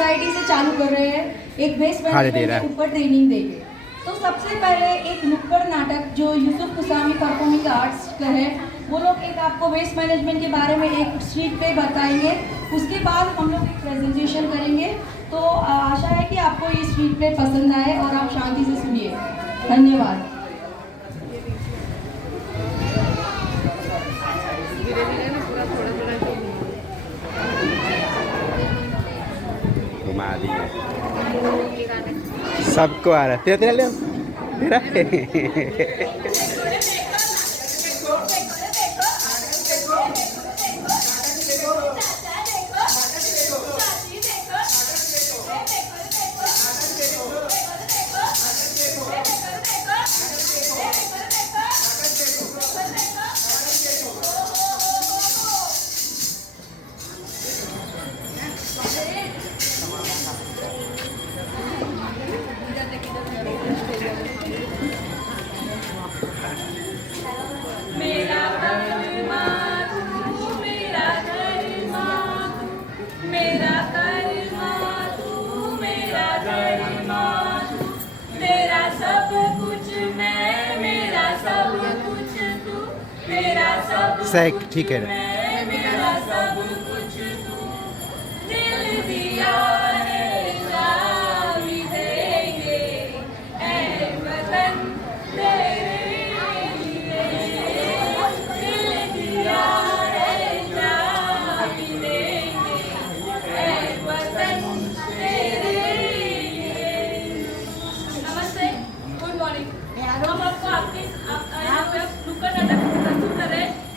Society से चालू कर रहे हैं, एक वेस्ट मैनेजमेंट के ऊपर ट्रेनिंग देंगे। तो सबसे पहले एक नुक्कड़ नाटक जो यूसुफ कुसामी परफॉर्मिंग आर्ट्स का है, वो लोग एक आपको वेस्ट मैनेजमेंट के बारे में एक स्ट्रीट पे बताएंगे। उसके बाद हम लोग एक प्रेजेंटेशन करेंगे। तो आशा है कि आपको ये स्ट्रीट प्ले पसंद आए और आप शांति से सुनिए। धन्यवाद। घुमा दिए सबको आ रहा है तेरा ले सैक ठीक है।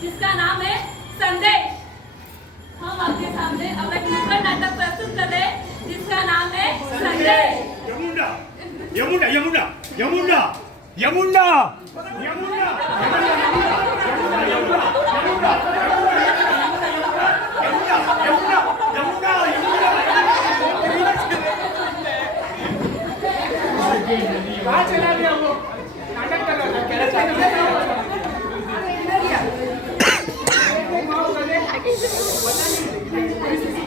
जिसका नाम है संदेश। हम आपके सामने अब एक नुक्कड़ नाटक प्रस्तुत कर रहे हैं जिसका नाम है संदेश। यमुना यमुना यमुना यमुना यमुना यमुना कहाँ चला गया वो नाटक कर रहा था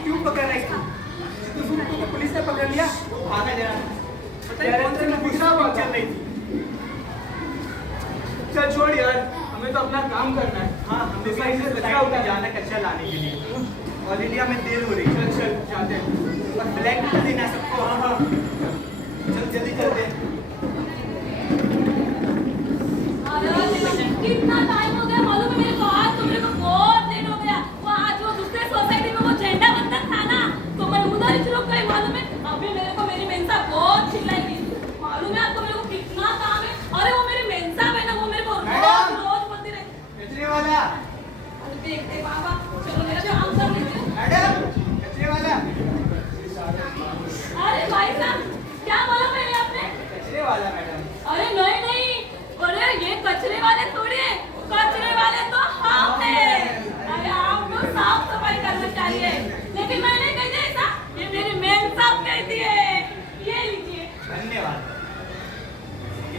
क्यों पकड़ रही थी तो पुलिस ने पकड़ लिया आगे जरा दूसरा बात चल रही थी। चल छोड़ यार, हमें तो अपना काम करना है। हाँ हमें से कचरा उठा जाना है कचरा लाने के लिए। ऑल इंडिया में देर हो रही। चल चल जाते हैं और ब्लैक कर देना सबको। हाँ हाँ चल जल्दी चलते हैं। कितना टाइम हो गया मालूम है मेरे को? आज तो मेरे को बहुत लेट हो गया। वो आज वो दूसरे सोसाइटी में वो झंडा बंधन था ना, तो मैं उधर ही रुक गई मालूम है। अभी मेरे को मेरी मेंसा बहुत चिल्लाई थी मालूम है आपको। मेरे को कितना काम है। अरे वो मेरी मेंसा है ना, वो मेरे को रोज रोज बोलती रही कचरे वाला। अरे देखते बाबा, चलो मेरा काम कर लेते हैं। मैडम कचरे वाला। अरे भाई साहब क्या बोला मैंने आपने? कचरे वाला मैडम। अरे नहीं नहीं, अरे ये कचरे वाले थोड़ी है, कचरे वाले तो हम हैं। अरे आप लोग साफ सफाई करना चाहिए, लेकिन मैंने कही थी ऐसा, ये मेरी मेम साहब कहती है। ये लीजिए। धन्यवाद।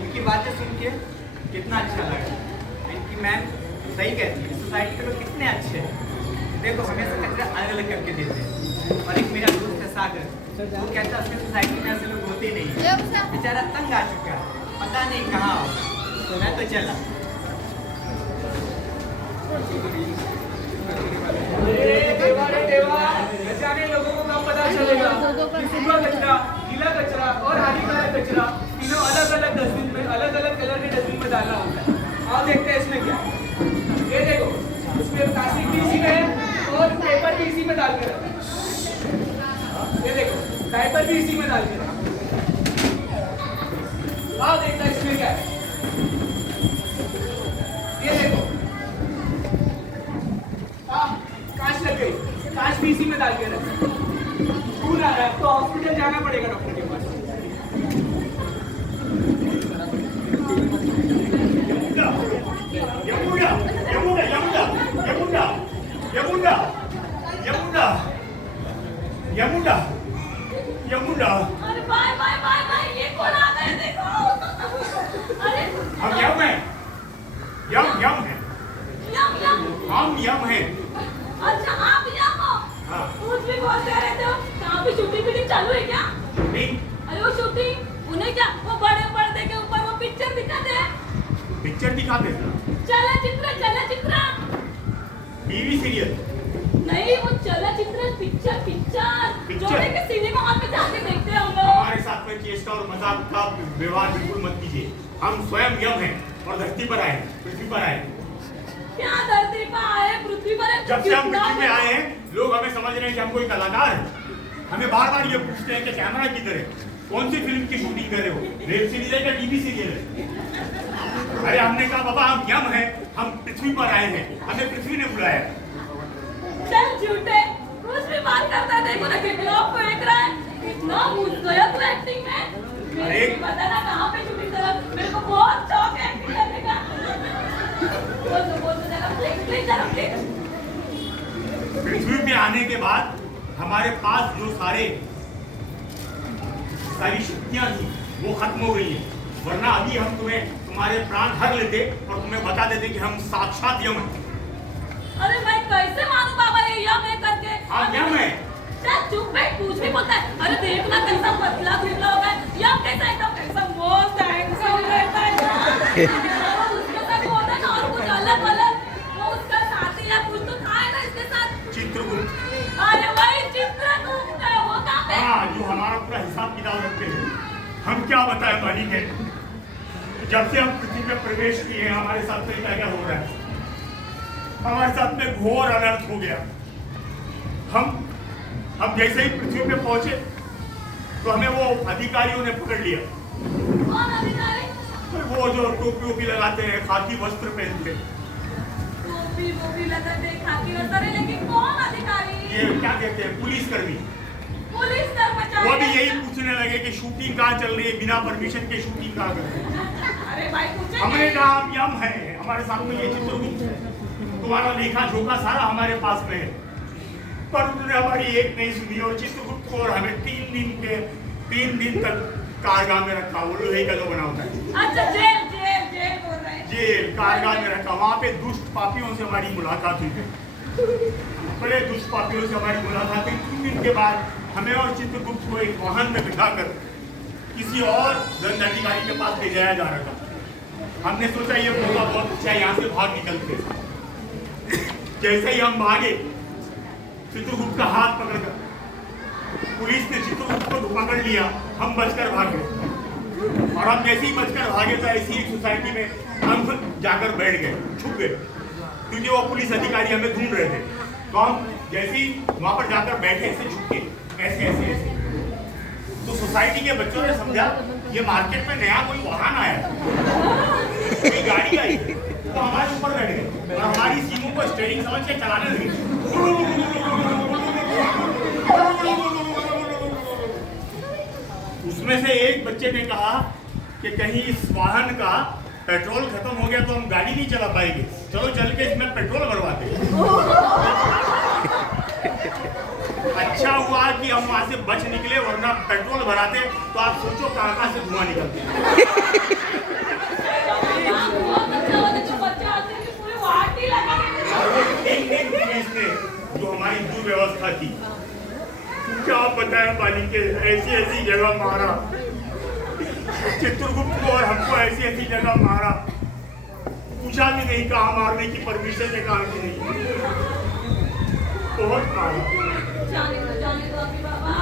इनकी बातें सुन के कितना अच्छा लगा। इनकी मैम सही कहती है, सोसाइटी के लोग कितने अच्छे हैं। देखो हमेशा कचरा अलग अलग करके देते हैं। और एक मेरा दोस्त है सागर, वो कहता है उसके सोसाइटी में ऐसे लोग होते नहीं, बेचारा तंग आ चुका है, पता नहीं कहाँ होगा। तो मैं तो चला। जाने लोगों को कब पता चलेगा कि सूखा कचरा, गीला कचरा और हानिकारक कचरा तीनों अलग अलग डस्टबिन में, अलग अलग कलर के डस्टबिन में डालना होता है। आओ देखते हैं इसमें क्या है। ये देखो, इसमें प्लास्टिक भी इसी में है और पेपर भी इसी में डाल के रखा है। ये देखो डायपर भी इसी में डाल के रखा है। आओ देखते हैं इसमें क्या है। ये देखो कांच लग गई, कांच भी इसी में डाल के रखा। खून आ रहा है तो हॉस्पिटल जाना पड़ेगा डॉक्टर के पास। यमुना यमुना यमुना यमुना यमुना यमुना यमुना यमुना। अरे बाय बाय बाय बाय, ये कौन आ गए देखो। अरे हम यम है, यम यम है, यम हम यम है। अच्छा आप यहाँ हो? हाँ। कुछ भी बोलते रहते हो, कहाँ पे छुट्टी पीटी चालू दिखाते हैं? चलचित्र टीवी सीरियल नहीं, वो चलचित्र पिक्चर जो है कि सिनेमा हॉल में जाके देखते हैं हम लोग। हमारे साथ में चेष्टा और मजाक का व्यवहार बिल्कुल मत कीजिए। हम स्वयं यम हैं और धरती पर आए, पृथ्वी पर आए। क्या धरती पर आए, पृथ्वी पर आए? जब से हम पृथ्वी पे आए हैं, लोग हमें समझ रहे हैं कि हम कोई कलाकार हैं। हमें बार बार ये पूछते हैं कि कैमरा किधर है, कौन सी फिल्म की शूटिंग कर रहे हो, वेब सीरीज है या टीवी सीरियल है? अरे हमने कहा बाबा हम यम हैं, हम पृथ्वी पर आए हैं, हमें पृथ्वी ने बुलाया। चल झूठे, कुछ भी बात करता है, देखो ना कितना फेंक रहा है, कितना घुस गया तू एक्टिंग में। मेरे को पता ना कहाँ पे शूटिंग करा, मेरे को बहुत शौक है एक्टिंग करने का। बोल तो जरा प्लीज। पृथ्वी पे आने के बाद हमारे पास जो सारी शक्तियां थी वो खत्म हो गई हैं। वरना अभी हम तुम्हारे प्राण हर लेते और तुम्हें बता देते कि हम साक्षात यम हैं। अरे मैं कैसे मानूं बाबा ये यम है करके? हाँ यम है। चल चुप बैठ, कुछ भी बोलता है। अरे देखना कैसा पतला दुबला हो गया, यम कैसा एकदम कैसा मस्त हैंडसम रहता है। उसके साथ वो होता है ना और कुछ अलग वो उसका साथी या कुछ तो था ना इसके साथ। चित्रगुप्त। अरे वही चित्रगुप्त है, वो कहाँ पे? हाँ, जो हमारा पूरा हिसाब किताब रखते हैं। हम क्या बताएं मालिक है, जब से हम पृथ्वी पे प्रवेश किए हैं हमारे साथ में क्या हो रहा है। हमारे साथ में घोर अनर्थ हो गया। हम जैसे ही पृथ्वी पे पहुंचे तो हमें वो अधिकारियों ने पकड़ लिया। कौन अधिकारी? वो जो टोपी लगाते हैं, खाकी वस्त्र पहनते हैं। टोपी लगाते हैं, खाकी वस्त्र, लेकिन कौन अधिकारी? ये क्या कहते हैं, पुलिसकर्मी। पुलिस कर्मचारी। वो भी यही पूछने लगे कि शूटिंग कहाँ चल रही है, बिना परमिशन के शूटिंग कहाँ कर रहे हैं। अरे भाई पूछे। हमने कहा हम यम है, हमारे साथ में ये चित्रगुप्त है, तुम्हारा लेखा जोखा सारा हमारे पास में है। पर उन्होंने हमारी एक नहीं सुनी और चित्रगुप्त को और हमें 3 दिन तक कारगाह में रखा। वो लोहे का जो बना होता है। अच्छा जेल बोल रहे हैं। जेल कारगाह में रखा। वहाँ पे दुष्ट पापियों से हमारी मुलाकात हुई। बड़े दुष्ट पापियों से हमारी मुलाकात हुई। 3 दिन के बाद हमें और चित्रगुप्त को एक वाहन में बिठाकर किसी और दंडाधिकारी के पास ले जाया जा रहा था। हमने सोचा ये मौका बहुत अच्छा है, यहाँ से भाग निकलते। जैसे ही हम भागे, चित्रगुप्त का हाथ पकड़कर पुलिस ने चित्रगुप्त को पकड़ लिया। हम बचकर भागे और हम जैसे ही बचकर भागे तो ऐसी एक सोसाइटी में हम जाकर बैठ गए, छुप गए, क्योंकि वो पुलिस अधिकारी हमें ढूंढ रहे थे। तो हम जैसे ही वहां पर जाकर बैठे ऐसे छुप के ऐसे तो सोसाइटी के बच्चों ने समझा ये मार्केट में नया कोई वाहन आया, कोई गाड़ी आई, तो हमारे ऊपर बैठ गए और हमारी सीमों को स्टीयरिंग समझ के चलाने लगे। उसमें से एक बच्चे ने कहा कि कहीं इस वाहन का पेट्रोल खत्म हो गया तो हम गाड़ी नहीं चला पाएंगे, चलो चल के इसमें पेट्रोल भरवाते हैं। अच्छा हुआ कि हम वहां से बच निकले, वरना पेट्रोल भराते तो आप सोचो कहाँ से धुआं निकलता। जो हमारी दुर्व्यवस्था थी, क्या बताया पानी के, ऐसी जगह मारा चित्रगुप्त को और हमको, ऐसी जगह मारा, पूछा भी नहीं कहाँ मारने की परमिशन है, कहाँ की नहीं, बहुत मारा। जाने दो अभी बाबा,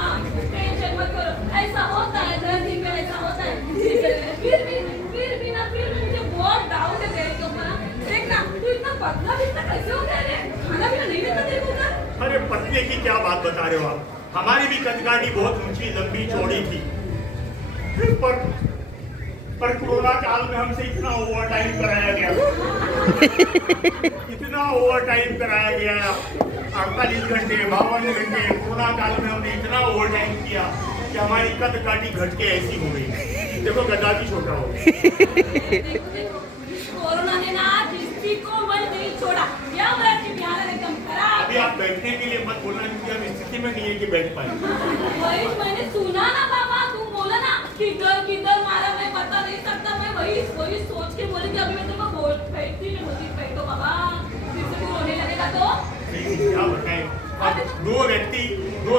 टेंशन मत करो, ऐसा होता है धरती पे, ऐसा होता है। फिर भी मुझे बहुत डाउट है तेरे के ऊपर। देखना तू इतना पतला कैसे हो गया रे? खाना पीना नहीं लेता तेरे को क्या? अरे पतले की क्या बात बता रहे हो आप, हमारी भी कदकाठी बहुत ऊंची लंबी चौड़ी थी। पर कोरोना काल में हमसे इतना ओवर टाइम कराया गया, इतना ओवर टाइम कराया गया, 48 घंटे 52 घंटे कोरोना काल में हमने इतना ओवर टाइम किया कि हमारी कदकाठी घट के ऐसी हो गई। देखो गदा भी छोटा हो गया। कोरोना ने ना किसी को मन नहीं छोड़ा, या हमारा बिहार एकदम खराब। अभी आप बैठने के लिए मत बोलना, क्योंकि हम स्थिति में नहीं है कि बैठ पाए। वही मैंने सुना ना बाबा, तुम बोला ना किधर मारा, मैं बता नहीं सकता। मैं वही सोच के बोली कि अभी मैं तुमको बोल बैठती नहीं होती, बैठो बाबा, फिर से तू रोने लगेगा तो क्या बताएं। अब दो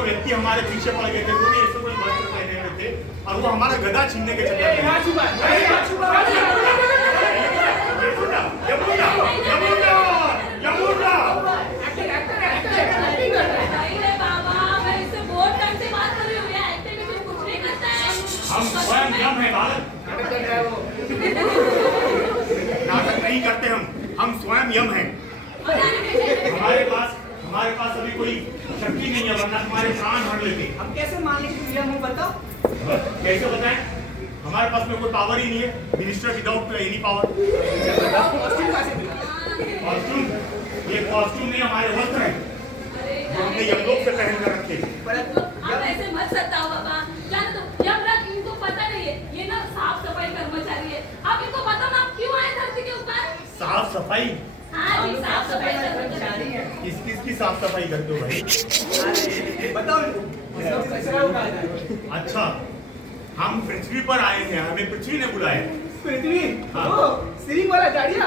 व्यक्ति हमारे पीछे पड़ गए थे, वो भी ऐसे कोई वस्त्र पहने हुए थे और वो हमारा गदा छीनने के चक्कर में। यमुना यमुना नहीं रे बाबा, मैं इससे बहुत टाइम से बात कर रही हूँ, ये एक्टिविटी कुछ नहीं करता है। हम स्वयं यम है बालक, नाटक नहीं करते हम स्वयं यम हैं। हमारे पास अभी कोई शक्ति नहीं है, वरना तुम्हारे प्राण हर लेते। हम कैसे मान लें कि हम बताओ? कैसे बताएं? हमारे पास में कोई पावर ही नहीं है, minister without any power. Costume, ये कॉस्ट्यूम नहीं, हमारे वस्त्र हैं जो हमने यमलोक से पहन कर रखे। आप ऐसे मत सताओ बाबा, जाने दो। यमराज इनको पता नहीं है, ये ना साफ सफाई कर्मचारी है। आप इनको बताओ ना, आप क्यों आए धरती के ऊपर? साफ सफाई? हाँ जी, साफ सफाई कर्मचारी है। किसकी साफ सफाई करते हो भाई? बताओ। अच्छा, हम पृथ्वी पर आए हैं, हमें पृथ्वी ने बुलाया। पृथ्वी? हाँ। सिरी वाला गाड़िया?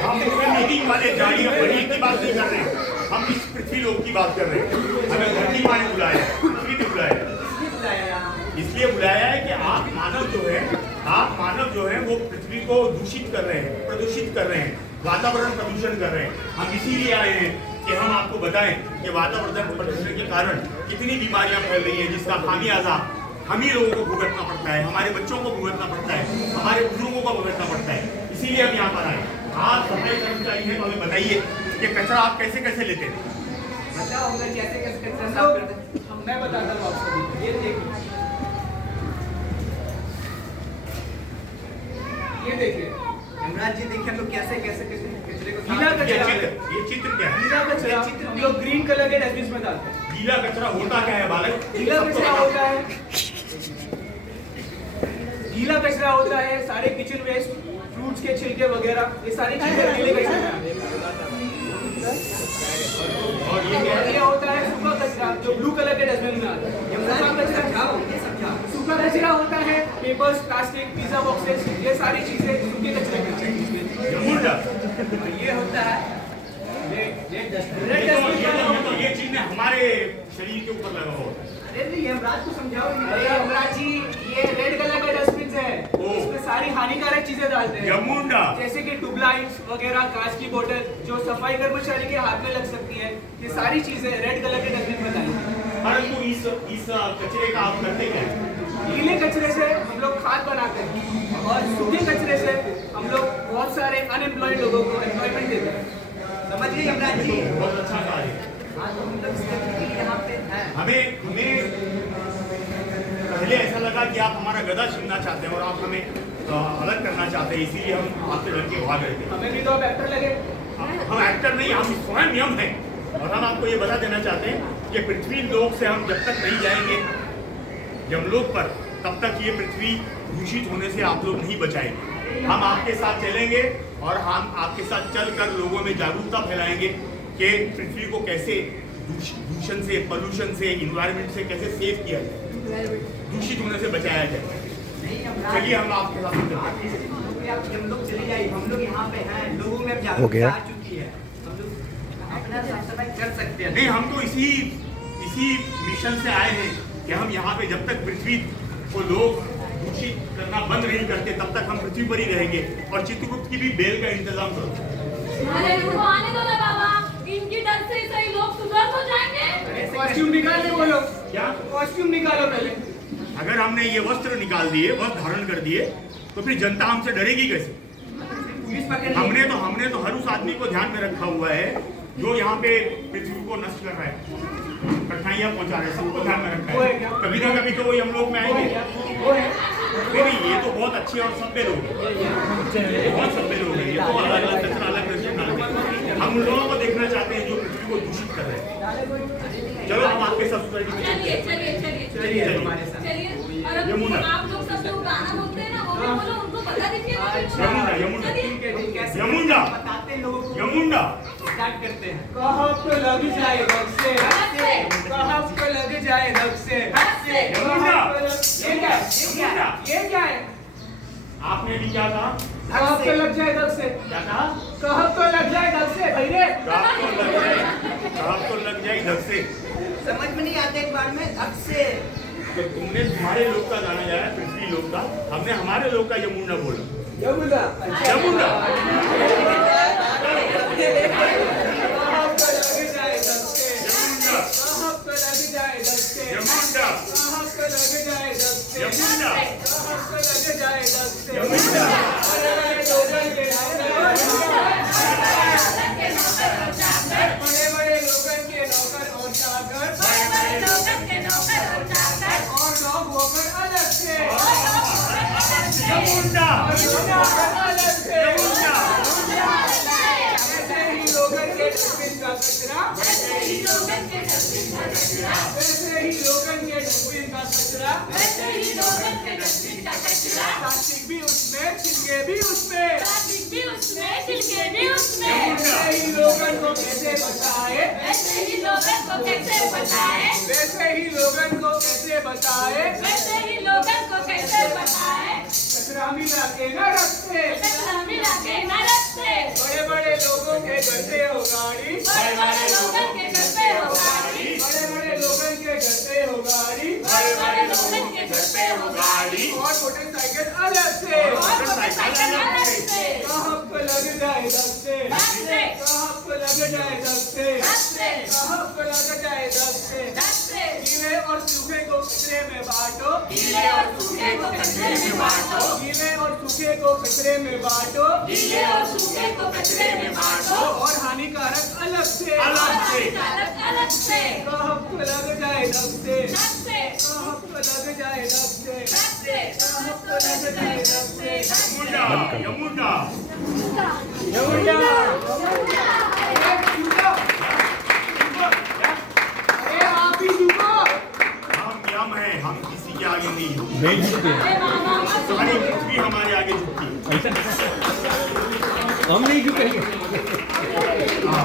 हम मीटिंग वाले जाड़ी और पनीर की बात नहीं कर रहे, हम इस पृथ्वी लोक की बात कर रहे हैं। हमें धरती माँ ने बुलाया, पृथ्वी ने बुलाया। इसलिए बुलाया है कि आप मानव जो है वो पृथ्वी को दूषित कर रहे हैं, प्रदूषित कर रहे हैं, वातावरण प्रदूषण कर रहे हैं। हम इसीलिए आए हैं कि हम आपको बताएं कि वातावरण प्रदूषण के कारण कितनी बीमारियां फैल रही हैं, जिसका खामियाजा हम ही लोगों को भुगतना पड़ता है, हमारे बच्चों को भुगतना पड़ता है, हमारे बुजुर्गों को भुगतना पड़ता है। इसीलिए हम यहाँ पर आए। आप सफाई कर्मचारी हैं, तो हमें बताइए कि कचरा आप कैसे कैसे लेते हैं? बताओ कैसे कैसे कचरा साफ करते हैं। मैं बताता हूँ आपको। ये देखिए यमराज जी, देखिए हम लोग कैसे कैसे कचरे को गीला कचरा। ये चित्र क्या है? गीला कचरा हम लोग ग्रीन कलर के डस्टबिन में डालते हैं। गीला कचरा होता क्या है बालक? गीला कचरा होता है, सारे किचन वेस्ट, फ्रूट्स के छिलके वगैरह, ये सारी चीजें गीले कचरे में आती हैं। और ये क्या है? ये होता है सूखा कचरा, जो ब्लू कलर के डस्टबिन में आता है। सूखा कचरा सूखा कचरा होता है, पेपर्स, प्लास्टिक, पिज्जा बॉक्सेस, ये सारी चीजें सूखे कचरे में आती हैं। यमुना, ये होता है रेड ये चीज हमारे शरीर के ऊपर लगा हुआ है। अरे यमराज को समझाओ। अरे यमराज जी, ये रेड कलर का डस्टबिन है, इसमें सारी हानिकारक चीजें डालते हैं, यमुना, जैसे कि ट्यूबलाइट्स वगैरह, कांच की बोतल जो सफाई कर्मचारी के हाथ में लग सकती है, ये सारी चीजें रेड कलर के डस्टबिन में डालते हैं। परंतु इस कचरे का आप करते क्या है? गीले कचरे से हम लोग खाद बनाते हैं और सूखे कचरे से हम लोग बहुत सारे अनएम्प्लॉयड लोगों को एम्प्लॉयमेंट देते हैं। समझ गए यमराज जी? बहुत अच्छा कार्य। हाँ, तो हम लोग यहाँ पे हैं। हमें पहले ऐसा लगा कि आप हमारा गदा छीनना चाहते हैं और आप हमें अलग करना चाहते हैं, इसीलिए हम आपसे डर के भाग रहे थे। हमें भी तो अब एक्टर लगे। हम एक्टर नहीं, हम स्वयं यम हैं। और हम आपको ये बता देना चाहते हैं कि पृथ्वी लोक से हम जब तक नहीं जाएंगे यमलोक पर, तब तक ये पृथ्वी दूषित होने से आप लोग नहीं बचाएंगे। हम आपके साथ चलेंगे और हम आपके साथ चलकर लोगों में जागरूकता फैलाएंगे कि पृथ्वी को कैसे दूषण से, पोल्यूशन से, इन्वायरमेंट से कैसे सेव किया जाए, दूषित होने से बचाया जाए। चलिए हम आपके साथ हम लोग चले जाइए, हम लोग यहाँ पे हैं, लोगों में अब जागरूकता आ चुकी है, हम लोग अपना साफ सफाई कर सकते हैं। नहीं, हम तो इसी मिशन से आए हैं कि हम यहाँ पे जब तक पृथ्वी को लोग दूषित करना बंद नहीं करते, तब तक हम पृथ्वी पर ही रहेंगे। और चित्रगुप्त की भी बेल का इंतजाम करो। अरे उनको आने दो ना बाबा, इनकी डर से सही लोग सुधर तो जाएंगे। कॉस्ट्यूम निकालने बोलो। क्या कॉस्ट्यूम निकालो पहले। अगर हमने ये वस्त्र निकाल दिए, वस्त्र धारण कर दिए, तो फिर जनता हमसे डरेगी कैसे? पुलिस पकड़ हमने तो हर उस आदमी को ध्यान में रखा हुआ है जो यहाँ पे पृथ्वी को नष्ट कर रहा है, कठिनाइयाँ पहुँचा रहा है, सबको ध्यान में रखा है। कभी ना कभी तो वो हम लोग में आएंगे। नहीं, ये तो बहुत अच्छे और सभ्य लोग हैं, बहुत सभ्य लोग हैं। ये तो अलग अलग कचरा, अलग डस्टबिन डालते हैं। हम उन लोगों को देखना चाहते हैं जो पृथ्वी को दूषित कर रहे हैं। चलो हम आपके साथ सोसाइटी में चलते हैं। चलिए हमारे साथ। चलिए। और अब आप लोग सब जो गाना बोलते हैं ना, वो भी बोलो, उनको बता दीजिए। यमुना, बताते हैं लोगों को। यमुना, स्टार्ट करते हैं। कहाँ पे लग जाए रग से, कहाँ पे लग जाए रग से। ये क्या है? आपने भी क्या कहा? कहाँ पे लग जाए रग से? क्या कहा? कहाँ पे लग जाए रग से भैया? कहाँ तो लग जाए इधर से। समझ में नहीं आते एक बार में धक से। तो तुमने तुम्हारे लोग का गाना गाया, पृथ्वी लोग का, हमने हमारे लोग का यमुना बोला। यमुना यमुना कहाँ पर लग जाए दस्ते यमुना कहाँ पर लग जाए दस्ते यमुना कहाँ पर लग जाए दस्ते यमुना कहाँ पर लग जाए दस्ते यमुना बड़े बड़े लोगों के नौकर बड़े बड़े लोगों के नौकर और चाकर और लोग होकर अलग थे यमुना अलग थे यमुना ऐसे ही लोगों के डस्टबिन का कचरा वैसे ही लोगों के डस्टबिन का कचरा प्लास्टिक भी उसमें छिलके भी उसमें ऐसे ही लोगों को कैसे बचाए वैसे ही लोगों को कैसे बताए कचरा मिला के न रखते बड़े बड़े लोगों के घर से हो गाड़ी बड़े बड़े लोगों के घर से हो गाड़ी और मोटरसाइकिल अलग से कहाँ पर लग जाए दस्ते कहाँ पर लग जाए दस्ते कहाँ पर लग जाए दस्ते गीले और सूखे को कचरे में बांटो गीले और सूखे को कचरे में बांटो और हानिकारक अलग से कहाँ पर लग जाए दस्ते कहाँ पर लग जाए दस्ते कहाँ पर लग जाए दस्ते यमुना यमुना अरे आप ही झुको हम यम हैं, हम किसी के आगे नहीं हैं। नहीं झुकते सारी पृथ्वी हमारे आगे झुकती है। हम नहीं झुकेंगे हाँ।